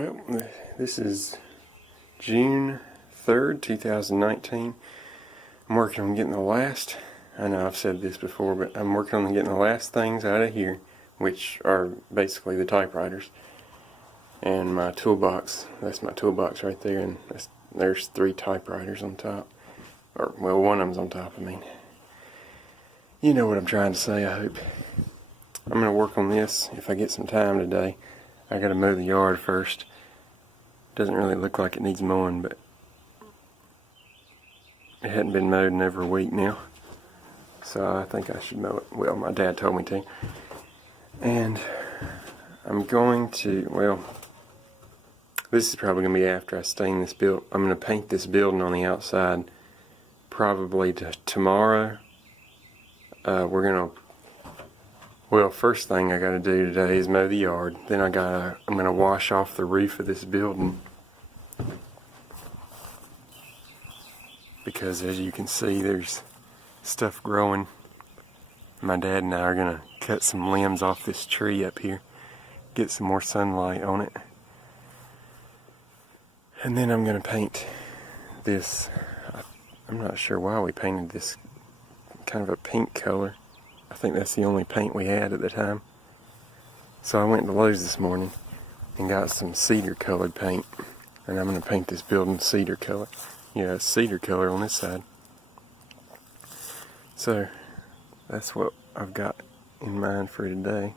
Well, this is June 3rd, 2019. I'm working on getting the last, I know I've said this before, but I'm working on getting the last things out of here, which are basically the typewriters. And my toolbox, that's my toolbox right there, and there's 3 typewriters on top. Or, well, one of them's on top, I mean. You know what I'm trying to say, I hope. I'm going to work on this if I get some time today. I got to mow the yard first. Doesn't really look like it needs mowing, but it hadn't been mowed in over a week now. So I think I should mow it. Well, my dad told me to. And I'm going to, well, this is probably going to be after I stain this building. I'm going to paint this building on the outside probably tomorrow. We're going to, well, first thing I got to do today is mow the yard. Then I'm going to wash off the roof of this building. Because as you can see, there's stuff growing. My dad and I are going to cut some limbs off this tree up here. Get some more sunlight on it. And then I'm going to paint this. I'm not sure why we painted this kind of a pink color. I think that's the only paint we had at the time. So I went to Lowe's this morning and got some cedar colored paint. And I'm going to paint this building cedar color. Yeah, cedar color on this side. So that's what I've got in mind for today.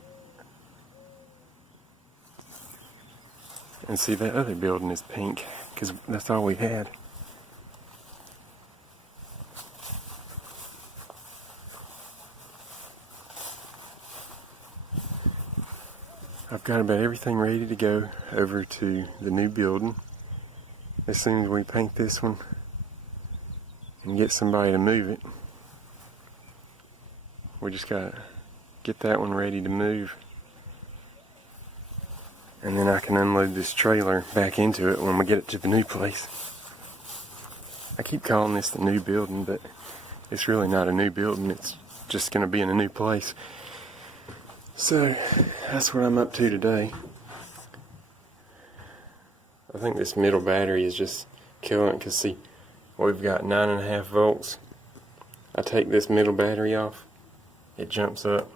And see, that other building is pink because that's all we had. I've got about everything ready to go over to the new building. As soon as we paint this one and get somebody to move it, we just gotta get that one ready to move. And then I can unload this trailer back into it when we get it to the new place. I keep calling this the new building, but it's really not a new building. It's just gonna be in a new place. So, that's what I'm up to today. I think this middle battery is just killing it, because see, we've got 9.5 volts. I take this middle battery off, it jumps up.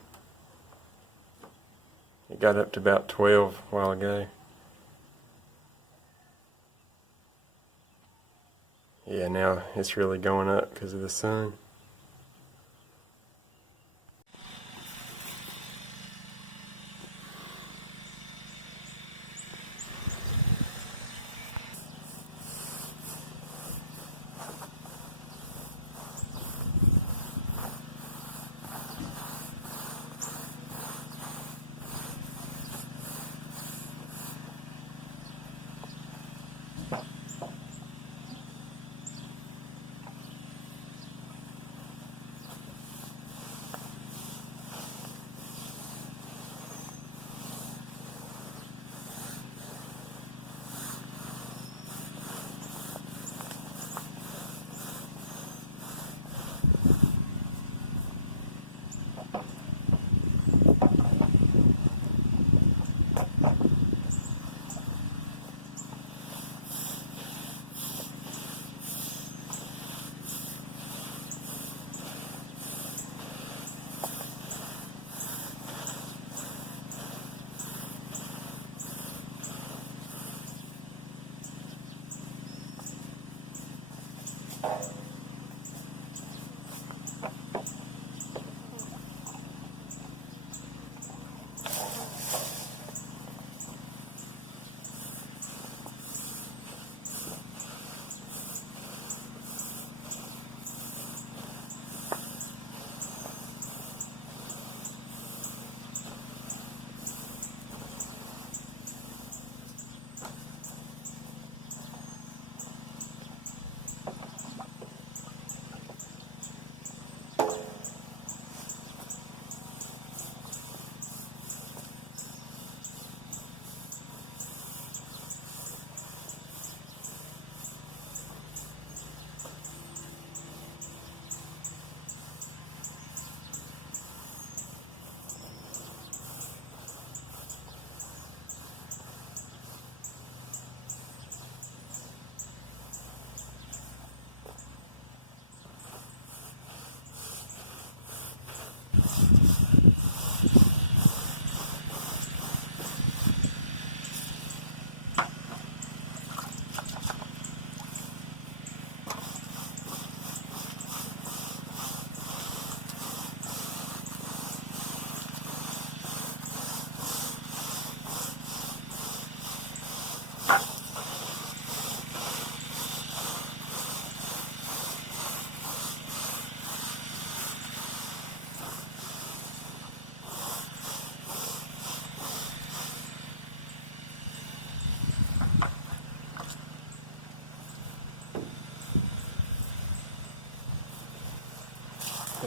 It got up to about 12 a while ago. Yeah, now it's really going up because of the sun.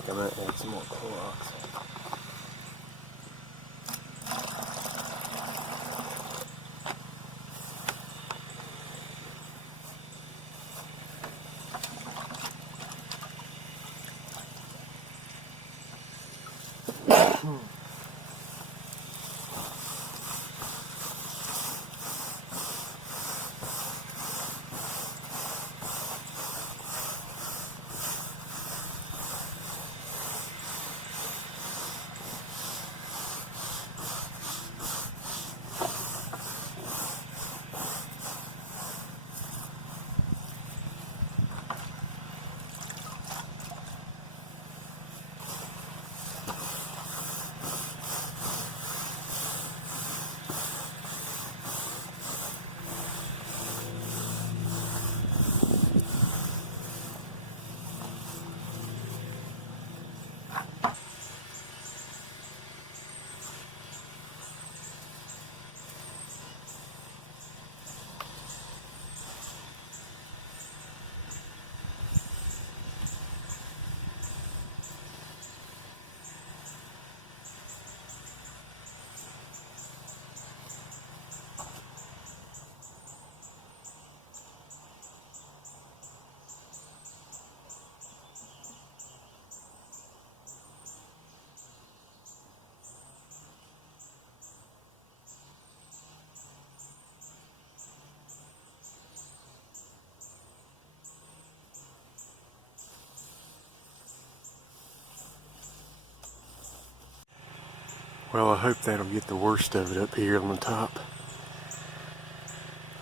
think I might add some more Clorox. Well, I hope that'll get the worst of it up here on the top.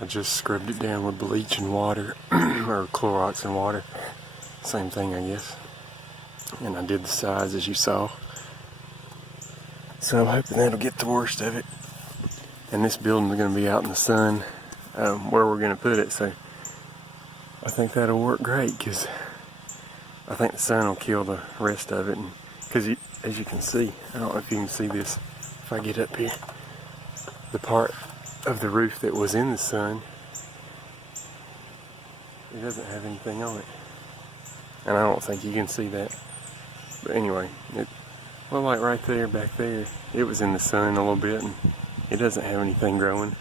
I just scrubbed it down with bleach and water, or Clorox and water. Same thing, I guess. And I did the sides as you saw. So I'm hoping that'll get the worst of it. And this building's going to be out in the sun where we're going to put it. So I think that'll work great because I think the sun will kill the rest of it. Because as you can see, I don't know if you can see this if I get up here, the part of the roof that was in the sun, it doesn't have anything on it. And I don't think you can see that. But anyway, well, like right there, back there, it was in the sun a little bit and it doesn't have anything growing.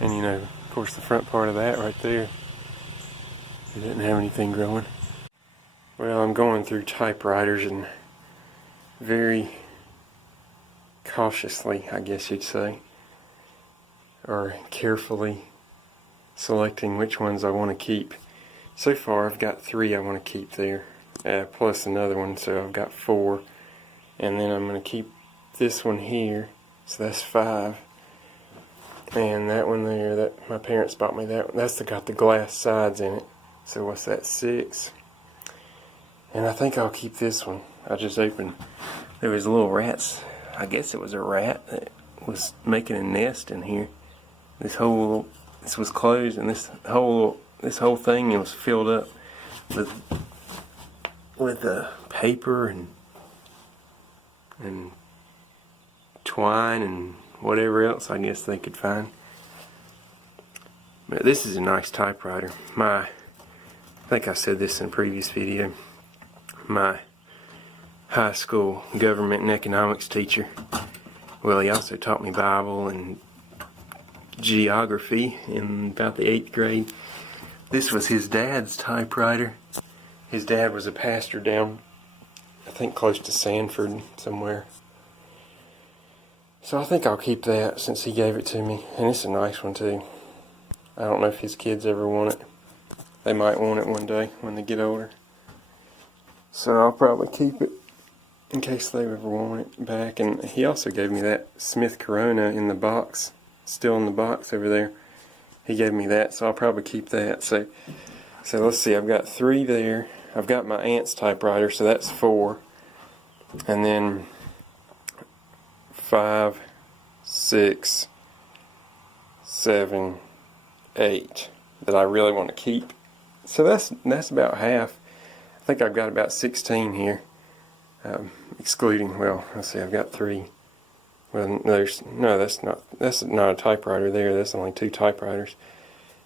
And you know, of course the front part of that right there, it didn't have anything growing. Well, I'm going through typewriters and very cautiously, I guess you'd say, or carefully selecting which ones I want to keep. So far I've got 3 I want to keep there, plus another one, so I've got 4. And then I'm going to keep this one here, so that's 5. And that one there, that my parents bought me, that's got the glass sides in it. So what's that, 6? And I think I'll keep this one. I just opened, there was little rats, I guess it was a rat that was making a nest in here. This was closed, and this whole thing, it was filled up with paper and twine and whatever else I guess they could find. But this is a nice typewriter. I think I said this in a previous video. My high school government and economics teacher, well, he also taught me Bible and geography in about the 8th grade. This was his dad's typewriter. His dad was a pastor down, I think, close to Sanford somewhere. So I think I'll keep that since he gave it to me. And it's a nice one too. I don't know if his kids ever want it. They might want it one day when they get older. So I'll probably keep it in case they ever want it back. And he also gave me that Smith Corona in the box, still in the box over there. He gave me that, so I'll probably keep that. So let's see, I've got 3 there. I've got my aunt's typewriter, so that's 4. And then 5, 6, 7, 8 that I really want to keep. So that's about half. I think I've got about 16 here, excluding, well, let's see, I've got 3. Well, that's not a typewriter there. That's only 2 typewriters.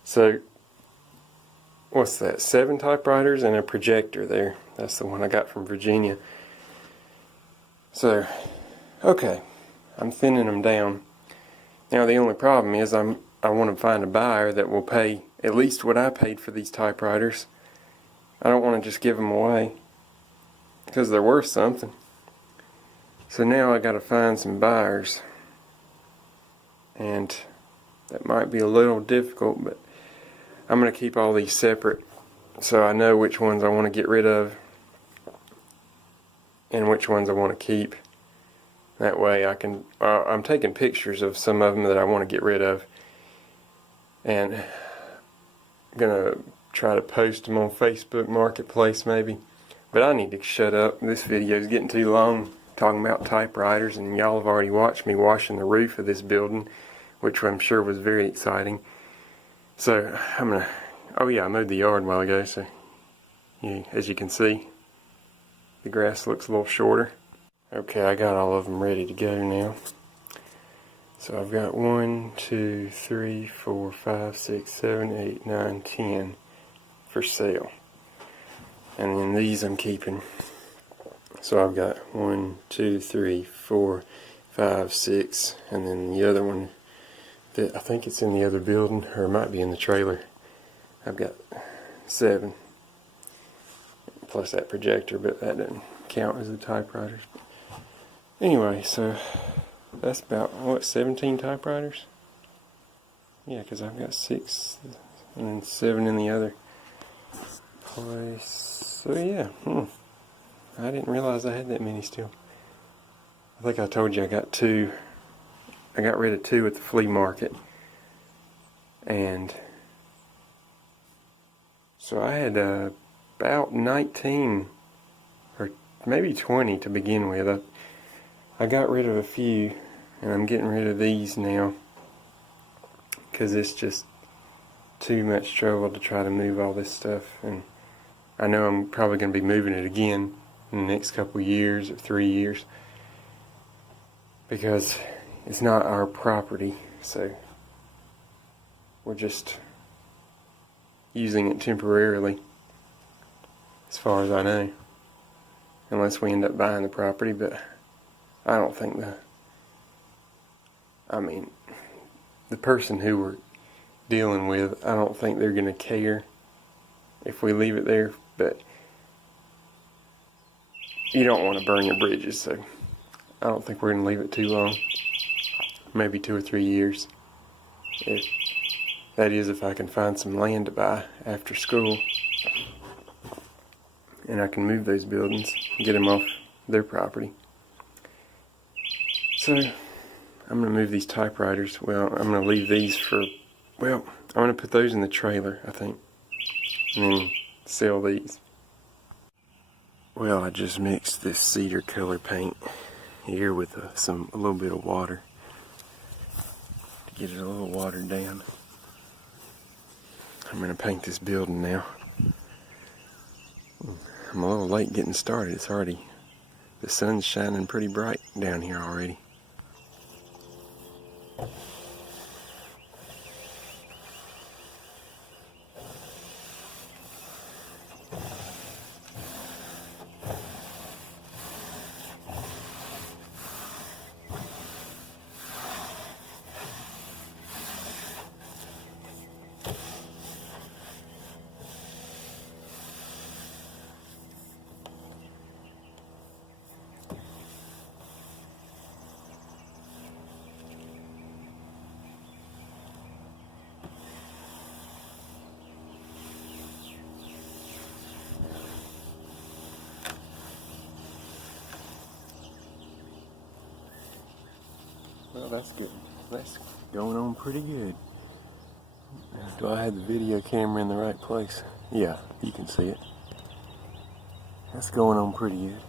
So what's that? 7 typewriters and a projector there. That's the one I got from Virginia. So, okay, I'm thinning them down. Now the only problem is I want to find a buyer that will pay at least what I paid for these typewriters. I don't want to just give them away because they're worth something. So now I got to find some buyers, and that might be a little difficult, but I'm going to keep all these separate so I know which ones I want to get rid of and which ones I want to keep. That way I can, I'm taking pictures of some of them that I want to get rid of, and I'm going to try to post them on Facebook Marketplace maybe. But I need to shut up. This video is getting too long talking about typewriters, and y'all have already watched me washing the roof of this building, which I'm sure was very exciting. So I'm going to, oh yeah, I mowed the yard a while ago, so yeah, as you can see, the grass looks a little shorter. Okay, I got all of them ready to go now. So I've got 1, 2, 3, 4, 5, 6, 7, 8, 9, 10 for sale. And then these I'm keeping. So I've got 1, 2, 3, 4, 5, 6, and then the other one that I think it's in the other building, or it might be in the trailer. I've got 7. Plus that projector, but that doesn't count as the typewriters. Anyway, so that's about, what, 17 typewriters? Yeah, because I've got 6 and then 7 in the other place. So yeah, I didn't realize I had that many still. I think I told you I got 2. I got rid of 2 at the flea market. And so I had about 19 or maybe 20 to begin with. I got rid of a few, and I'm getting rid of these now because it's just too much trouble to try to move all this stuff, and I know I'm probably going to be moving it again in the next couple years or 3 years because it's not our property, so we're just using it temporarily as far as I know, unless we end up buying the property. But I don't think the person who we're dealing with, I don't think they're going to care if we leave it there, but you don't want to burn your bridges, so I don't think we're going to leave it too long. Maybe 2 or 3 years. If I can find some land to buy after school, and I can move those buildings and get them off their property. So I'm going to move these typewriters. Well, I'm going to leave these for, well, I'm going to put those in the trailer, I think, and then sell these. Well, I just mixed this cedar color paint here with a little bit of water to get it a little watered down. I'm going to paint this building now. I'm a little late getting started. It's already, the sun's shining pretty bright down here already. Well, that's good. That's going on pretty good. Do I have the video camera in the right place? Yeah, you can see it. That's going on pretty good.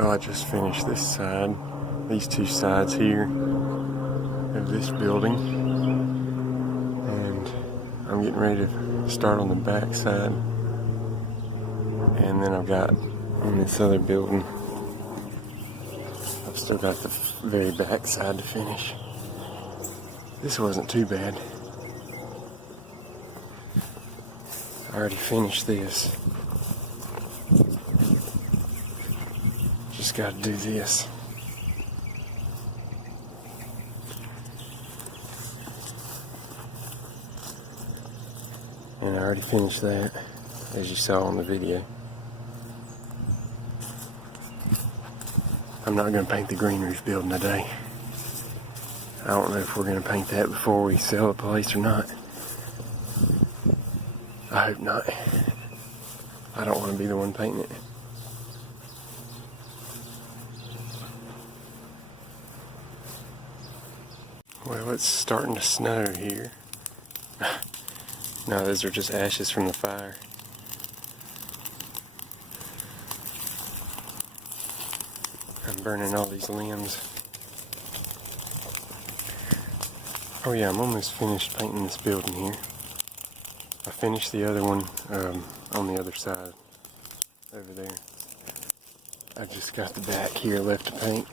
Well, I just finished this side, these two sides here of this building, and I'm getting ready to start on the back side, and then I've got on this other building, I've still got the very back side to finish. This wasn't too bad. I already finished this. Just got to do this. And I already finished that, as you saw on the video. I'm not going to paint the green roof building today. I don't know if we're going to paint that before we sell the place or not. I hope not. I don't want to be the one painting it. Well, it's starting to snow here. No, those are just ashes from the fire. I'm burning all these limbs. Oh yeah, I'm almost finished painting this building here. I finished the other one on the other side over there. I just got the back here left to paint.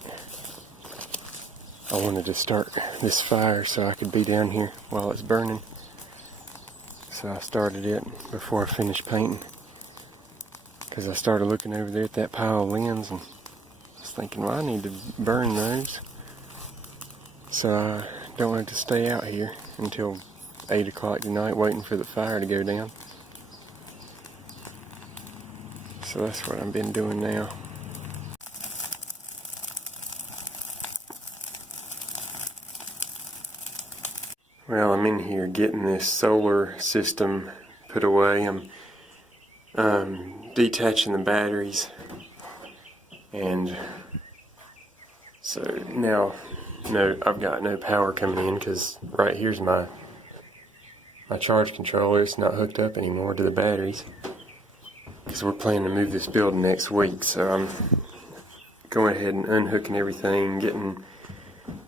I wanted to start this fire so I could be down here while it's burning. So I started it before I finished painting. Because I started looking over there at that pile of limbs and I was thinking, well, I need to burn those. So I don't have to stay out here until 8 o'clock tonight waiting for the fire to go down. So that's what I've been doing now. Well, I'm in here getting this solar system put away. I'm detaching the batteries, and so now I've got no power coming in because right here's my charge controller. It's not hooked up anymore to the batteries because we're planning to move this building next week. So I'm going ahead and unhooking everything, getting.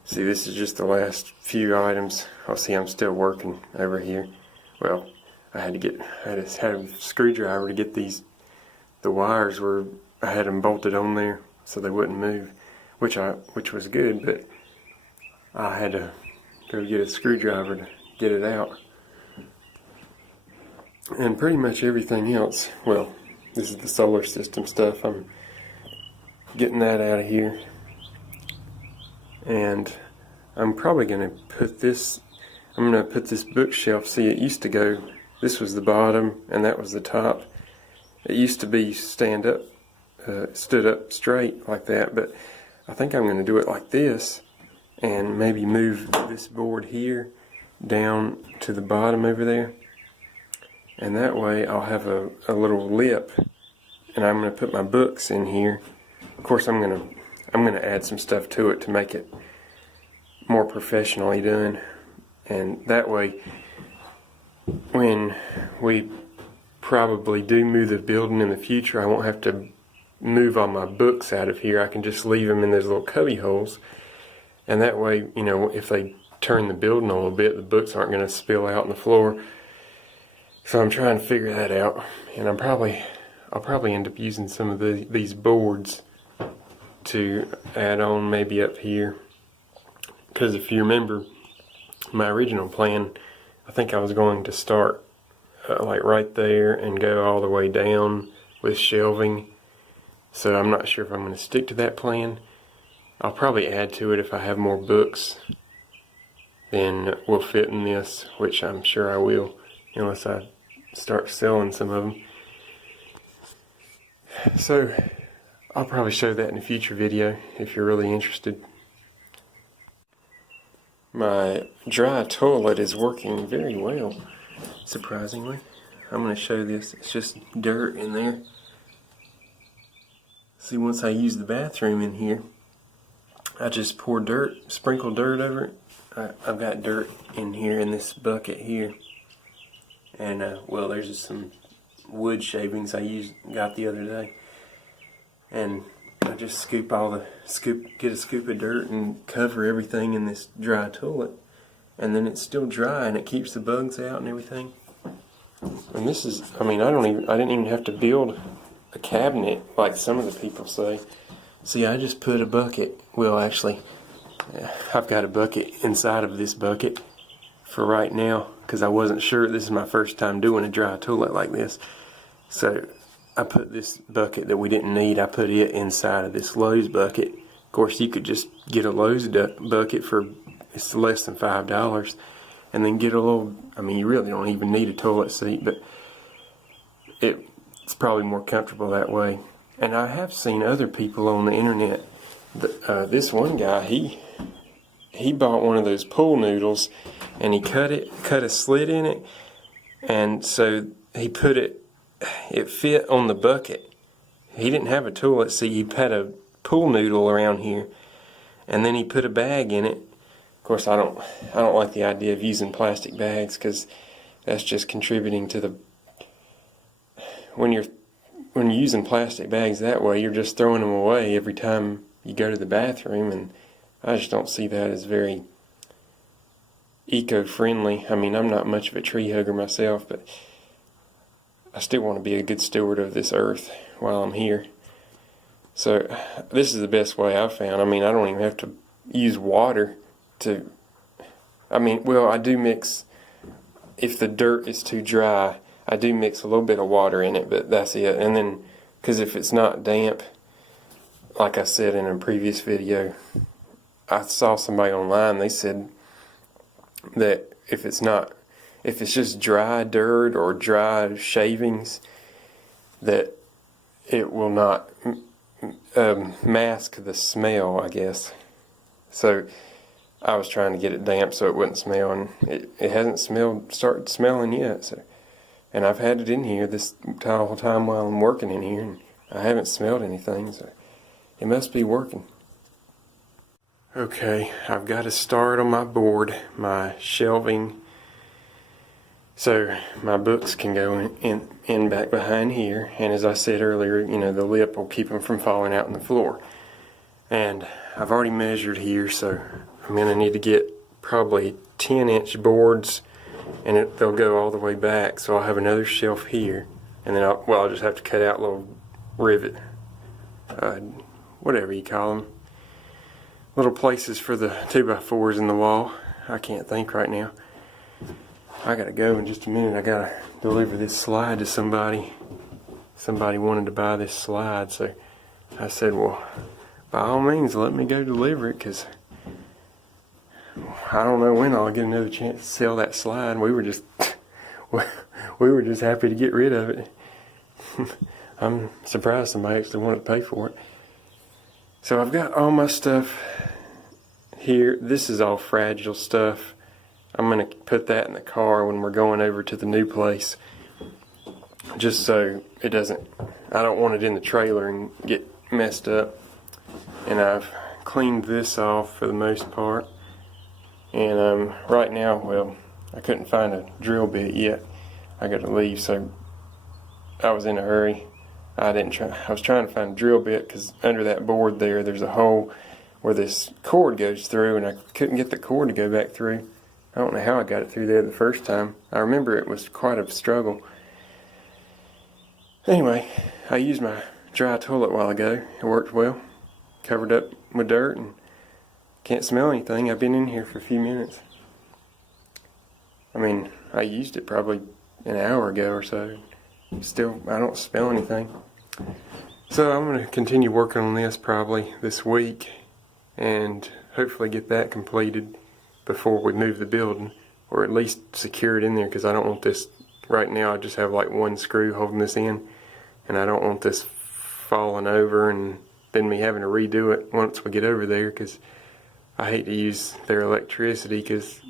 See, this is just the last few items. Oh, see, I'm still working over here. Well, I had a screwdriver to get the wires I had them bolted on there so they wouldn't move, which was good, but I had to go get a screwdriver to get it out. And pretty much everything else, well, this is the solar system stuff. I'm getting that out of here. And I'm probably going to put this bookshelf. See, it used to go, this was the bottom and that was the top. It used to be stood up straight like that, but I think I'm going to do it like this and maybe move this board here down to the bottom over there. And that way I'll have a little lip and I'm going to put my books in here. Of course, I'm going to add some stuff to it to make it more professionally done, and that way when we probably do move the building in the future, I won't have to move all my books out of here. I can just leave them in those little cubby holes, and that way, you know, if they turn the building a little bit, the books aren't going to spill out on the floor. So I'm trying to figure that out, and I'll probably end up using some of these boards to add on maybe up here, because if you remember my original plan, I think I was going to start like right there and go all the way down with shelving. So I'm not sure if I'm going to stick to that plan. I'll probably add to it if I have more books than will fit in this, which I'm sure I will unless I start selling some of them. So I'll probably show that in a future video if you're really interested. My dry toilet is working very well, surprisingly. I'm going to show this. It's just dirt in there. See, once I use the bathroom in here, I just pour sprinkle dirt over it. I've got dirt in here in this bucket here. And, well, there's just some wood shavings I got the other day. And I just get a scoop of dirt and cover everything in this dry toilet, and then it's still dry and it keeps the bugs out and everything. And this is, I didn't even have to build a cabinet like some of the people say. See, I just put a bucket. Well, actually, I've got a bucket inside of this bucket for right now because I wasn't sure. This is my first time doing a dry toilet like this. So I put this bucket that we didn't need, I put it inside of this Lowe's bucket. Of course, you could just get a Lowe's bucket for, it's less than $5. And then get a little, you really don't even need a toilet seat, but it's probably more comfortable that way. And I have seen other people on the internet. This one guy, he bought one of those pool noodles, and he cut a slit in it, and so he put it fit on the bucket. He didn't have a toilet seat. He had a pool noodle around here, and then he put a bag in it. Of course, I don't like the idea of using plastic bags because that's just contributing to the. When you're using plastic bags that way, you're just throwing them away every time you go to the bathroom, and I just don't see that as very eco-friendly. I'm not much of a tree hugger myself, but I still want to be a good steward of this earth while I'm here. So this is the best way I've found. I don't even have to use water to. I do mix. If the dirt is too dry, I do mix a little bit of water in it, but that's it. And then, because if it's not damp, like I said in a previous video, I saw somebody online, they said that if it's just dry dirt or dry shavings, that it will not mask the smell, I guess. So I was trying to get it damp so it wouldn't smell, and it hasn't started smelling yet. So, and I've had it in here this whole time while I'm working in here, and I haven't smelled anything, so it must be working. Okay, I've got to start on my board, my shelving, so my books can go in back behind here, and as I said earlier, the lip will keep them from falling out on the floor. And I've already measured here, so I'm going to need to get probably 10-inch boards, and they'll go all the way back, so I'll have another shelf here, and then I'll just have to cut out little rivet, whatever you call them, little places for the 2x4s in the wall. I can't think right now. I gotta go in just a minute. I gotta deliver this slide to somebody. Somebody wanted to buy this slide, so I said, well, by all means, let me go deliver it, because I don't know when I'll get another chance to sell that slide. We were just happy to get rid of it. I'm surprised somebody actually wanted to pay for it. So I've got all my stuff here. This is all fragile stuff. I'm going to put that in the car when we're going over to the new place, just so it doesn't, I don't want it in the trailer and get messed up. And I've cleaned this off for the most part. And right now, well, I couldn't find a drill bit yet. I got to leave, so I was in a hurry. I was trying to find a drill bit because under that board there's a hole where this cord goes through, and I couldn't get the cord to go back through. I don't know how I got it through there the first time. I remember it was quite a struggle. Anyway, I used my dry toilet a while ago. It worked well. Covered up with dirt and can't smell anything. I've been in here for a few minutes. I used it probably an hour ago or so. Still, I don't smell anything. So I'm going to continue working on this probably this week and hopefully get that completed before we move the building, or at least secure it in there, because I don't want this, right now I just have like one screw holding this in, and I don't want this falling over and then me having to redo it once we get over there, because I hate to use their electricity because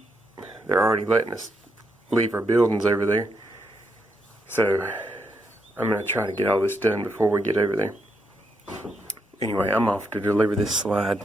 they're already letting us leave our buildings over there. So I'm going to try to get all this done before we get over there. Anyway, I'm off to deliver this slide.